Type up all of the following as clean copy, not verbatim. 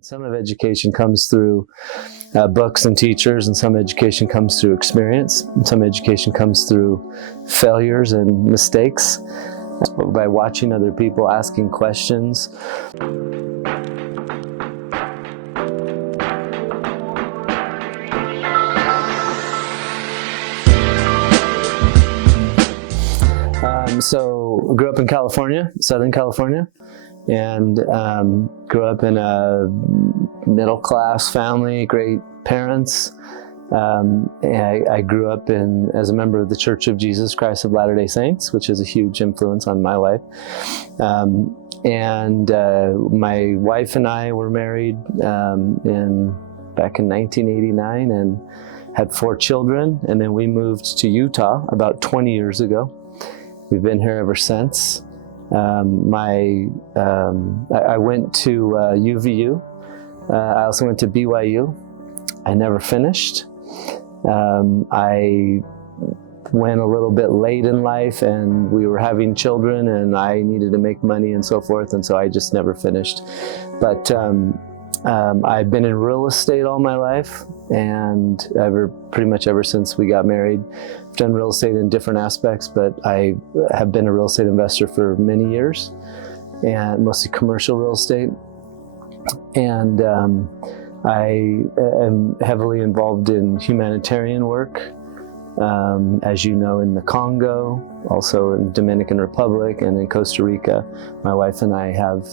Some of education comes through books and teachers, and some education comes through experience, and some education comes through failures and mistakes, by watching other people, asking questions. So grew up in California, Southern California, and grew up in a middle-class family, great parents. I grew up as a member of the Church of Jesus Christ of Latter-day Saints, which is a huge influence on my life. My wife and I were married back in 1989 and had 4 children, and then we moved to Utah about 20 years ago. We've been here ever since. I went to UVU. I also went to BYU. I never finished. I went a little bit late in life, and we were having children, and I needed to make money and so forth, and so I just never finished. But I've been in real estate all my life, and pretty much ever since we got married. I've done real estate in different aspects, but I have been a real estate investor for many years, and mostly commercial real estate. And I am heavily involved in humanitarian work, as you know, in the Congo, also in Dominican Republic, and in Costa Rica. My wife and I have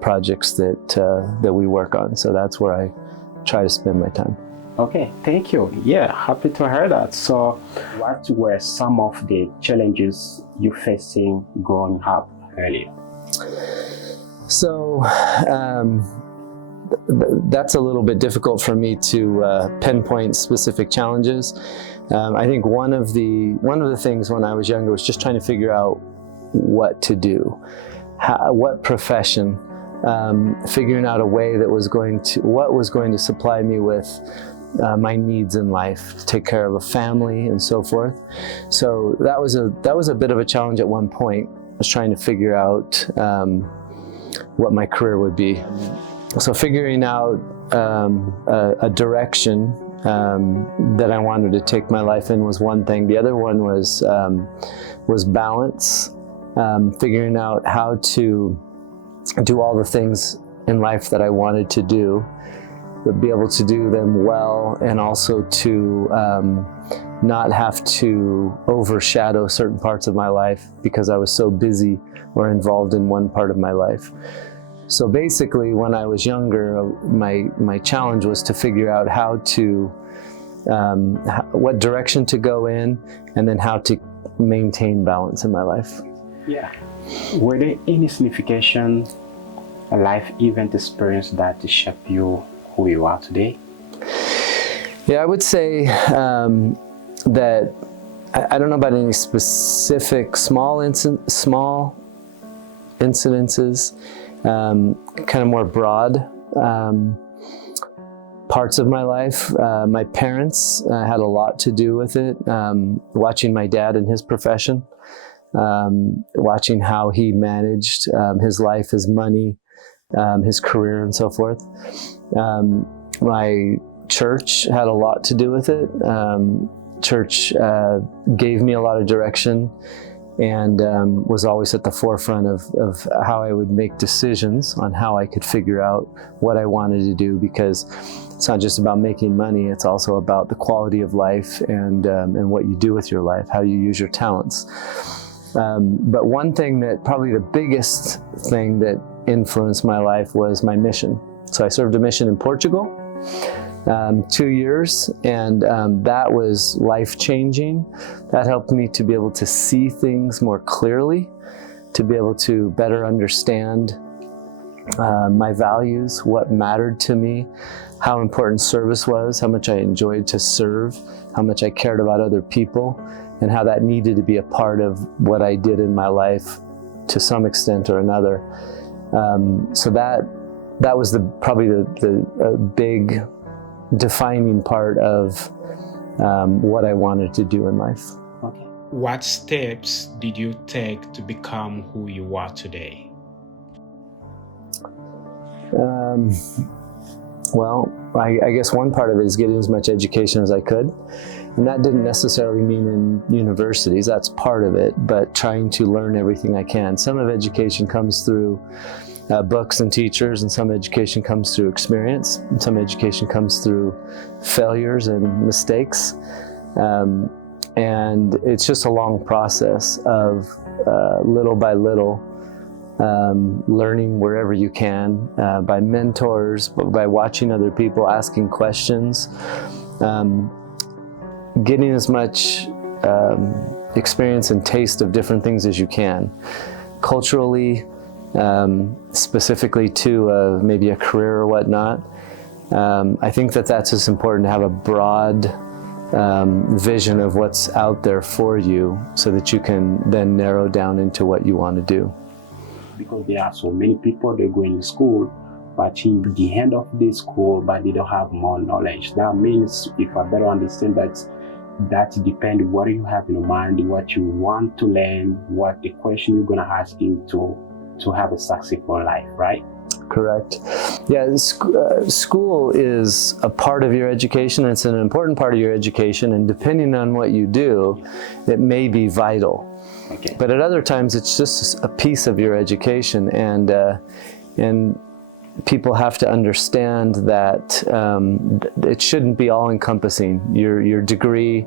projects that we work on, so that's where I try to spend my time. Okay, thank you. Yeah, happy to hear that. So what were some of the challenges you facing growing up earlier? So that's a little bit difficult for me to pinpoint specific challenges. I think one of the things when I was younger was just trying to figure out what to do, what profession, figuring out a way that was going to supply me with my needs in life, to take care of a family and so forth. So that was a bit of a challenge at one point. I was trying to figure out what my career would be. So figuring out a direction that I wanted to take my life in was one thing. The other one was balance, figuring out how to do all the things in life that I wanted to do, but be able to do them well, and also to not have to overshadow certain parts of my life because I was so busy or involved in one part of my life. So basically, when I was younger, my challenge was to figure out how to, what direction to go in, and then how to maintain balance in my life. Yeah. Were there any significant life event experience that shaped you who you are today? Yeah, I would say that I don't know about any specific small incidences. Kind of more broad parts of my life. My parents had a lot to do with it. Watching my dad in his profession, watching how he managed his life, his money, his career, and so forth. My church had a lot to do with it. Church gave me a lot of direction, and was always at the forefront of how I would make decisions on how I could figure out what I wanted to do, because it's not just about making money, it's also about the quality of life and what you do with your life, how you use your talents. But one thing that, probably the biggest thing that influenced my life was my mission. So I served a mission in Portugal, 2 years, and that was life-changing. That helped me to be able to see things more clearly, to be able to better understand my values, what mattered to me, how important service was, how much I enjoyed to serve, how much I cared about other people, and how that needed to be a part of what I did in my life to some extent or another. So that was probably the big defining part of what I wanted to do in life. Okay. What steps did you take to become who you are today? Well, I guess one part of it is getting as much education as I could. And that didn't necessarily mean in universities, that's part of it, but trying to learn everything I can. Some of education comes through books and teachers, and some education comes through experience, and some education comes through failures and mistakes. And it's just a long process of little by little learning wherever you can, by mentors, by watching other people, asking questions, getting as much experience and taste of different things as you can. Culturally, specifically to maybe a career or whatnot, I think that that's just important to have a broad vision of what's out there for you so that you can then narrow down into what you want to do. Because there are so many people, they go in school, but in the end of the school, but they don't have more knowledge. That means, if I better understand that depends what you have in your mind, what you want to learn, what the question you're going to ask him to have a successful life, right? Correct. Yeah, school is a part of your education. It's an important part of your education, and depending on what you do, it may be vital. Okay. But at other times, it's just a piece of your education, and people have to understand that it shouldn't be all-encompassing. Your degree,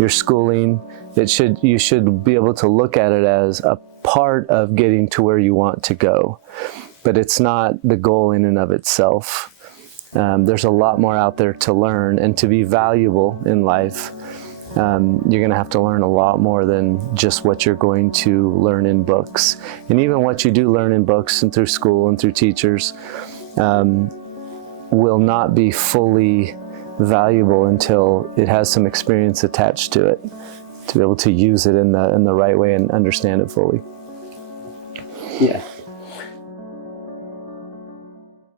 your schooling, you should be able to look at it as a part of getting to where you want to go. But it's not the goal in and of itself. There's a lot more out there to learn, and to be valuable in life, you're going to have to learn a lot more than just what you're going to learn in books. And even what you do learn in books and through school and through teachers will not be fully valuable until it has some experience attached to it, to be able to use it in the right way and understand it fully. Yeah.